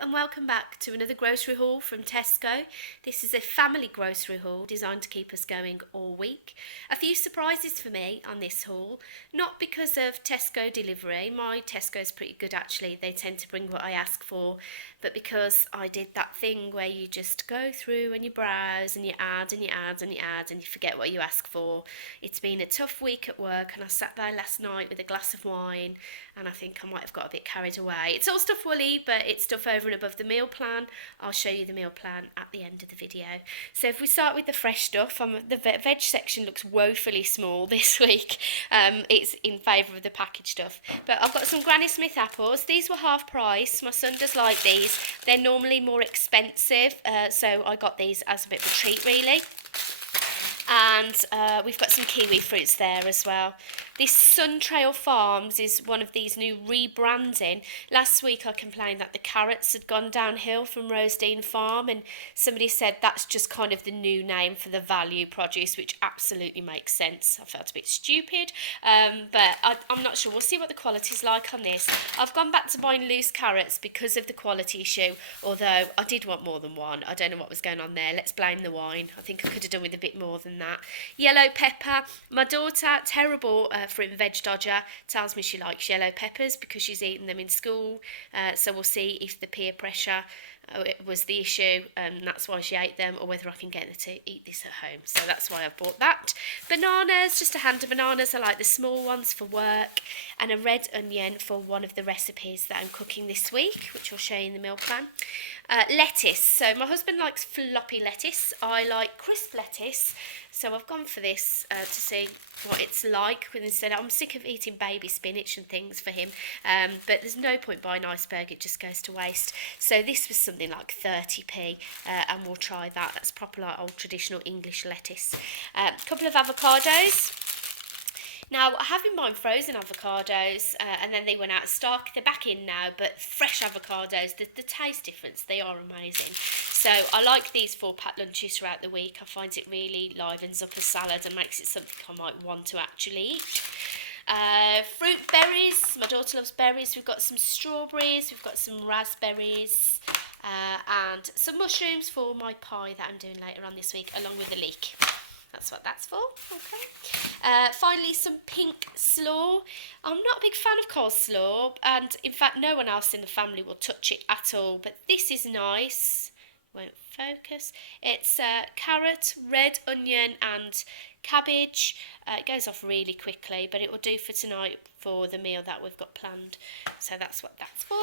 and welcome back to another grocery haul from Tesco. This is a family grocery haul designed to keep us going all week. A few surprises for me on this haul, not because of Tesco delivery. My Tesco's pretty good actually, they tend to bring what I ask for, but because I did that thing where you just go through and you browse and you add and you add and you add and you forget what you ask for. It's been a tough week at work and I sat there last night with a glass of wine and I think I might have got a bit carried away. It's all stuff woolly, but it's stuff over and above the meal plan. I'll show you the meal plan at the end of the video. So if we start with the fresh stuff, the veg section looks woefully small this week. It's in favour of the packaged stuff. But I've got some Granny Smith apples. These were half price. My son does like these. They're normally more expensive, so I got these as a bit of a treat really. And we've got some kiwi fruits there as well. This Suntrail Farms is one of these new rebranding. Last week I complained that the carrots had gone downhill from Rosedene Farm, and somebody said that's just kind of the new name for the value produce, which absolutely makes sense. I felt a bit stupid, but I'm not sure. We'll see what the quality's like on this. I've gone back to buying loose carrots because of the quality issue, although I did want more than one. I don't know what was going on there. Let's blame the wine. I think I could have done with a bit more than that. Yellow pepper. My daughter, terrible fruit and veg dodger, tells me she likes yellow peppers because she's eaten them in school. So we'll see if the peer pressure was the issue and that's why she ate them, or whether I can get her to eat this at home. So that's why I've bought that. Bananas, just a hand of bananas. I like the small ones for work, and a red onion for one of the recipes that I'm cooking this week, which I'll show you in the meal plan. Lettuce. So my husband likes floppy lettuce. I like crisp lettuce. So I've gone for this to see what it's like. Instead, I'm sick of eating baby spinach and things for him, but there's no point buying iceberg, it just goes to waste. So this was something like 30p, and we'll try that. That's proper like old traditional English lettuce. A couple of avocados. Now, I have in mind frozen avocados, and then they went out of stock. They're back in now, but fresh avocados, the taste difference, they are amazing. So I like these 4-pack lunches throughout the week. I find it really livens up a salad and makes it something I might want to actually eat. Fruit, berries. My daughter loves berries. We've got some strawberries, we've got some raspberries, and some mushrooms for my pie that I'm doing later on this week, along with the leek. That's what that's for. Okay. Finally, some pink slaw. I'm not a big fan of coleslaw, and in fact no one else in the family will touch it at all, but this is nice. Won't focus. It's carrot, red onion and cabbage. It goes off really quickly, but it will do for tonight for the meal that we've got planned. So that's what that's for.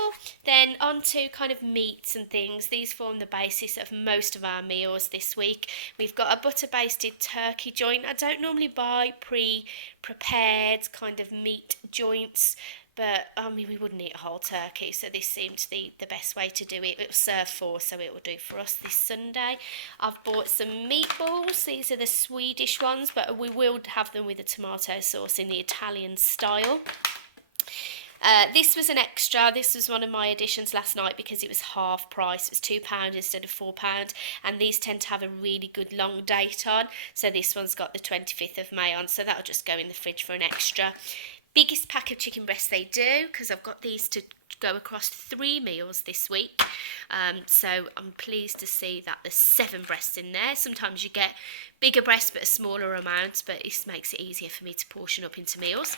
Then on to kind of meats and things. These form the basis of most of our meals this week. We've got a butter basted turkey joint. I don't normally buy pre-prepared kind of meat joints, but I mean, we wouldn't eat a whole turkey, so this seemed the best way to do it. It will serve 4, so it will do for us this Sunday. I've bought some meatballs. These are the Swedish ones, but we will have them with a tomato sauce in the Italian style. This was an extra. This was one of my additions last night because it was half price. It was £2 instead of £4, and these tend to have a really good long date on. So this one's got the 25th of May on, so that'll just go in the fridge for an extra. Biggest pack of chicken breasts they do, because I've got these to go across 3 meals this week. So I'm pleased to see that there's 7 breasts in there. Sometimes you get bigger breasts but a smaller amount, but this makes it easier for me to portion up into meals.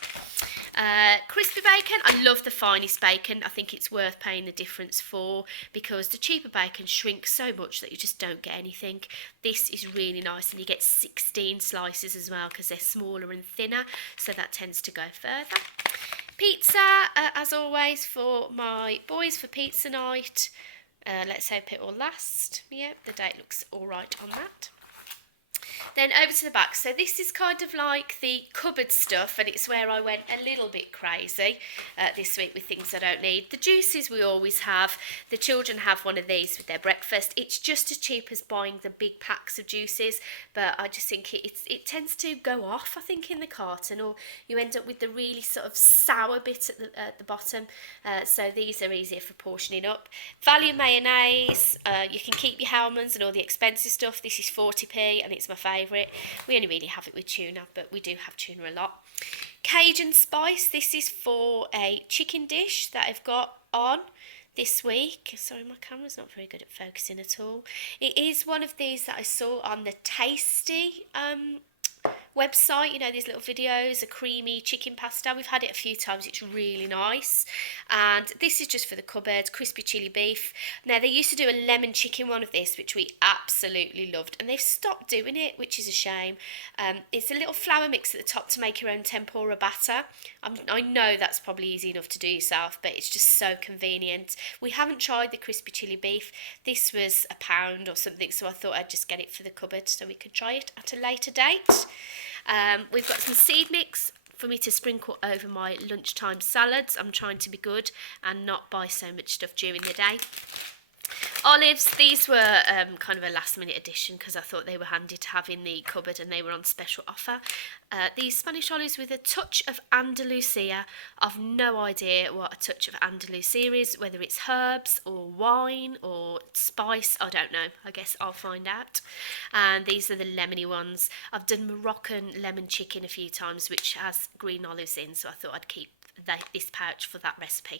Crispy bacon. I love the finest bacon. I think it's worth paying the difference for, because the cheaper bacon shrinks so much that you just don't get anything. This is really nice, and you get 16 slices as well because they're smaller and thinner, so that tends to go further. Pizza, as always, for my boys for pizza night. Let's hope it will last. Yep, the date looks all right on that. Then over to the back. So this is kind of like the cupboard stuff, and it's where I went a little bit crazy this week with things I don't need. The juices we always have. The children have one of these with their breakfast. It's just as cheap as buying the big packs of juices, but I just think it tends to go off, I think, in the carton, or you end up with the really sort of sour bit at the bottom. So these are easier for portioning up. Value mayonnaise. You can keep your Hellmann's and all the expensive stuff. This is 40p, and it's my favourite. We only really have it with tuna, but we do have tuna a lot. Cajun spice. This is for a chicken dish that I've got on this week. Sorry, my camera's not very good at focusing at all. It is one of these that I saw on the Tasty website, you know, these little videos, a creamy chicken pasta. We've had it a few times, it's really nice. And this is just for the cupboard, crispy chili beef. Now, they used to do a lemon chicken one of this, which we absolutely loved, and they've stopped doing it, which is a shame. It's a little flour mix at the top to make your own tempura batter. I know that's probably easy enough to do yourself, but it's just so convenient. We haven't tried the crispy chili beef. This was £1 or something, so I thought I'd just get it for the cupboard so we could try it at a later date. We've got some seed mix for me to sprinkle over my lunchtime salads. I'm trying to be good and not buy so much stuff during the day. Olives, these were kind of a last minute addition because I thought they were handy to have in the cupboard and they were on special offer. These Spanish olives with a touch of Andalusia. I've no idea what a touch of Andalusia is, whether it's herbs or wine or spice, I don't know. I guess I'll find out. And these are the lemony ones. I've done Moroccan lemon chicken a few times, which has green olives in, so I thought I'd keep this pouch for that recipe.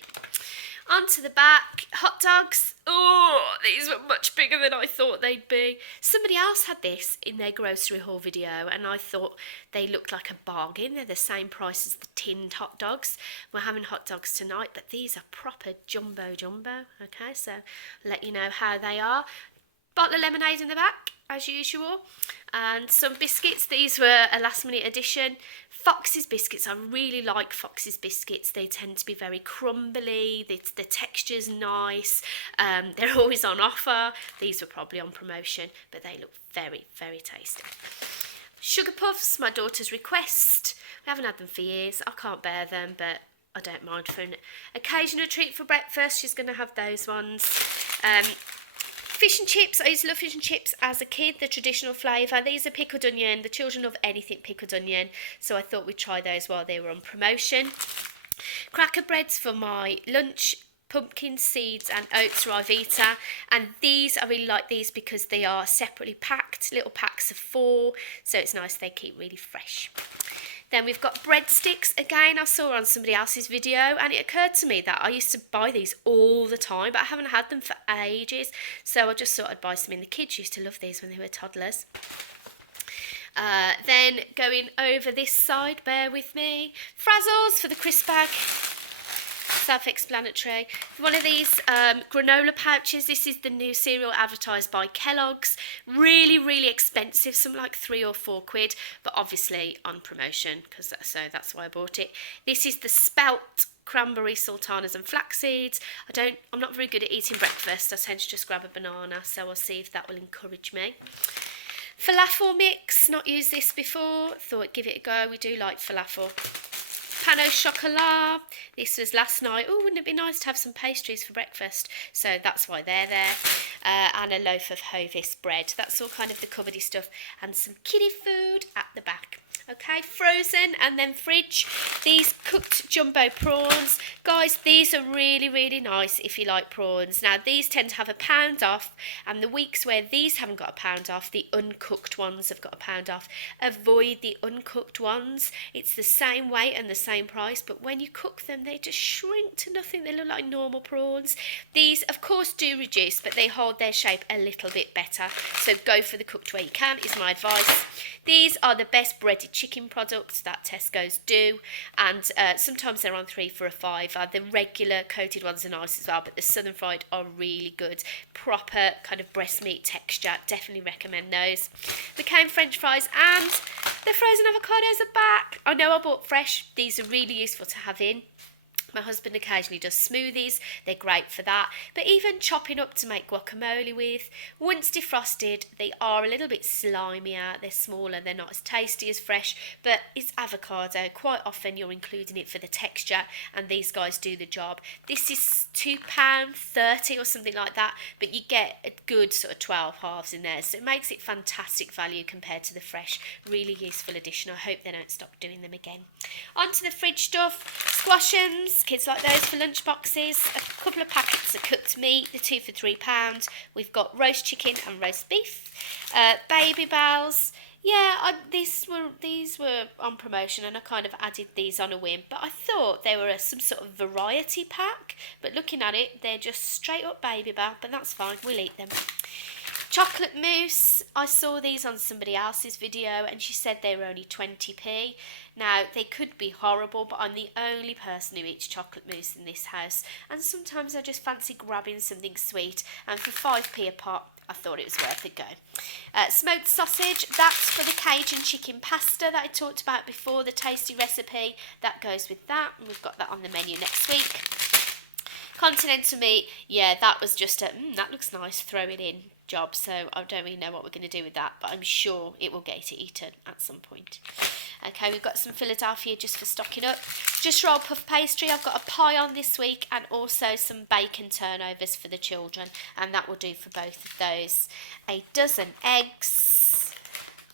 Onto the back, hot dogs. Oh, these were much bigger than I thought they'd be. Somebody else had this in their grocery haul video and I thought they looked like a bargain. They're the same price as the tinned hot dogs. We're having hot dogs tonight, but these are proper jumbo. Okay, so I'll let you know how they are. Bottle of lemonade in the back, as usual, and some biscuits. These were a last minute addition. Fox's biscuits, I really like Fox's biscuits. They tend to be very crumbly, the texture's nice, they're always on offer. These were probably on promotion, but they look very, very tasty. Sugar puffs, my daughter's request. We haven't had them for years. I can't bear them, but I don't mind for an occasional treat for breakfast. She's going to have those ones. Fish and chips. I used to love fish and chips as a kid, the traditional flavour. These are pickled onion. The children love anything pickled onion, so I thought we'd try those while they were on promotion. Cracker breads for my lunch. Pumpkin seeds and oats Rivita, and these, I really like these because they are separately packed, little packs of 4, so it's nice they keep really fresh. Then we've got breadsticks. Again, I saw on somebody else's video and it occurred to me that I used to buy these all the time, but I haven't had them for ages, so I just thought I'd buy some in. The kids used to love these when they were toddlers. Then going over this side, bear with me, Frazzles for the crisp bag. Self-explanatory. One of these granola pouches. This is the new cereal advertised by Kellogg's. Really, really expensive, something like £3 or £4, but obviously on promotion, so that's why I bought it. This is the Spelt cranberry sultanas and flax seeds. I'm not very good at eating breakfast. I tend to just grab a banana, so I'll see if that will encourage me. Falafel mix. Not used this before. Thought I'd give it a go. We do like falafel. Pan au chocolat. This was last night. Oh, wouldn't it be nice to have some pastries for breakfast? So that's why they're there. And a loaf of Hovis bread. That's all kind of the cupboardy stuff. And some kiddie food at the back. Okay, frozen and then fridge. These cooked jumbo prawns. Guys, these are really, really nice if you like prawns. Now, these tend to have £1 off, and the weeks where these haven't got £1 off, the uncooked ones have got £1 off. Avoid the uncooked ones. It's the same weight and the same price, but when you cook them, they just shrink to nothing. They look like normal prawns. These, of course, do reduce, but they hold their shape a little bit better. So go for the cooked where you can, is my advice. These are the best breaded chicken products that Tesco's do, and sometimes they're on 3 for a £5. The regular coated ones are nice as well, but the southern fried are really good. Proper kind of breast meat texture. Definitely recommend those. McCain French fries and the frozen avocados are back. I know I bought fresh. These are really useful to have in. My husband occasionally does smoothies. They're great for that. But even chopping up to make guacamole with, once defrosted, they are a little bit slimier. They're smaller. They're not as tasty as fresh, but it's avocado. Quite often you're including it for the texture, and these guys do the job. This is £2.30 or something like that, but you get a good sort of 12 halves in there. So it makes it fantastic value compared to the fresh. Really useful addition. I hope they don't stop doing them again. Onto the fridge stuff. Squashins. Kids like those for lunch boxes. A couple of packets of cooked meat, the 2 for £3. We've got roast chicken and roast beef. Baby bells. Yeah, these were on promotion, and I kind of added these on a whim. But I thought they were some sort of variety pack. But looking at it, they're just straight up baby bar. But that's fine. We'll eat them. Chocolate mousse. I saw these on somebody else's video, and she said they were only 20p. Now they could be horrible, but I'm the only person who eats chocolate mousse in this house. And sometimes I just fancy grabbing something sweet. And for 5p a pot, I thought it was worth a go. Smoked sausage, that's for the Cajun chicken pasta that I talked about before, the tasty recipe. That goes with that, and we've got that on the menu next week. Continental meat, yeah, that was just a, that looks nice, throw it in job, so I don't really know what we're going to do with that, but I'm sure it will get eaten at some point. Okay, we've got some Philadelphia just for stocking up. Just roll puff pastry, I've got a pie on this week, and also some bacon turnovers for the children, and that will do for both of those. A dozen eggs,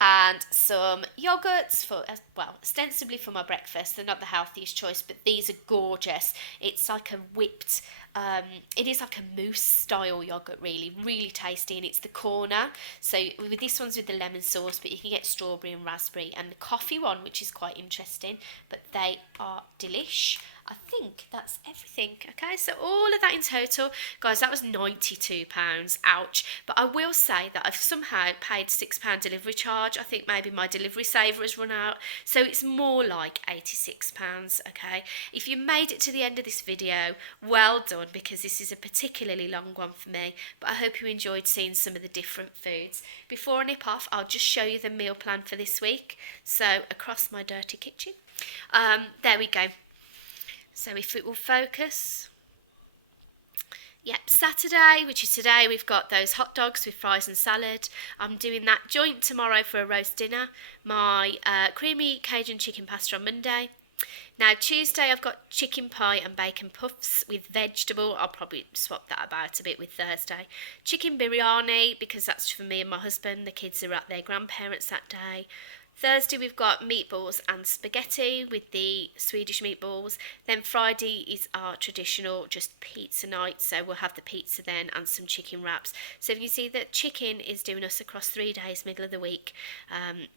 and some yogurts for, well, ostensibly for my breakfast. They're not the healthiest choice, but these are gorgeous. It's like a whipped, it is like a mousse style yogurt, really tasty, and it's the corner. So with this one's with the lemon sauce, but you can get strawberry and raspberry, and the coffee one, which is quite interesting, but they are delish. I think that's everything. Okay, so all of that in total, guys, that was £92. Ouch. But I will say that I've somehow paid £6 delivery charge. I think maybe my delivery saver has run out, so it's more like £86. Okay, if you made it to the end of this video, well done, because this is a particularly long one for me, but I hope you enjoyed seeing some of the different foods. Before I nip off, I'll just show you the meal plan for this week. So across my dirty kitchen, there we go. So if it will focus. Yep, Saturday, which is today, we've got those hot dogs with fries and salad. I'm doing that joint tomorrow for a roast dinner. My creamy Cajun chicken pasta on Monday. Now Tuesday I've got chicken pie and bacon puffs with vegetable. I'll probably swap that about a bit with Thursday. Chicken biryani, because that's for me and my husband. The kids are at their grandparents that day. Thursday we've got meatballs and spaghetti with the Swedish meatballs. Then Friday is our traditional just pizza night, so we'll have the pizza then and some chicken wraps. So you can see that chicken is doing us across 3 days, middle of the week,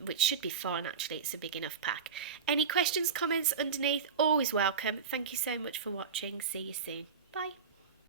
which should be fun actually. It's a big enough pack. Any questions, comments underneath, always welcome. Thank you so much for watching. See you soon. Bye.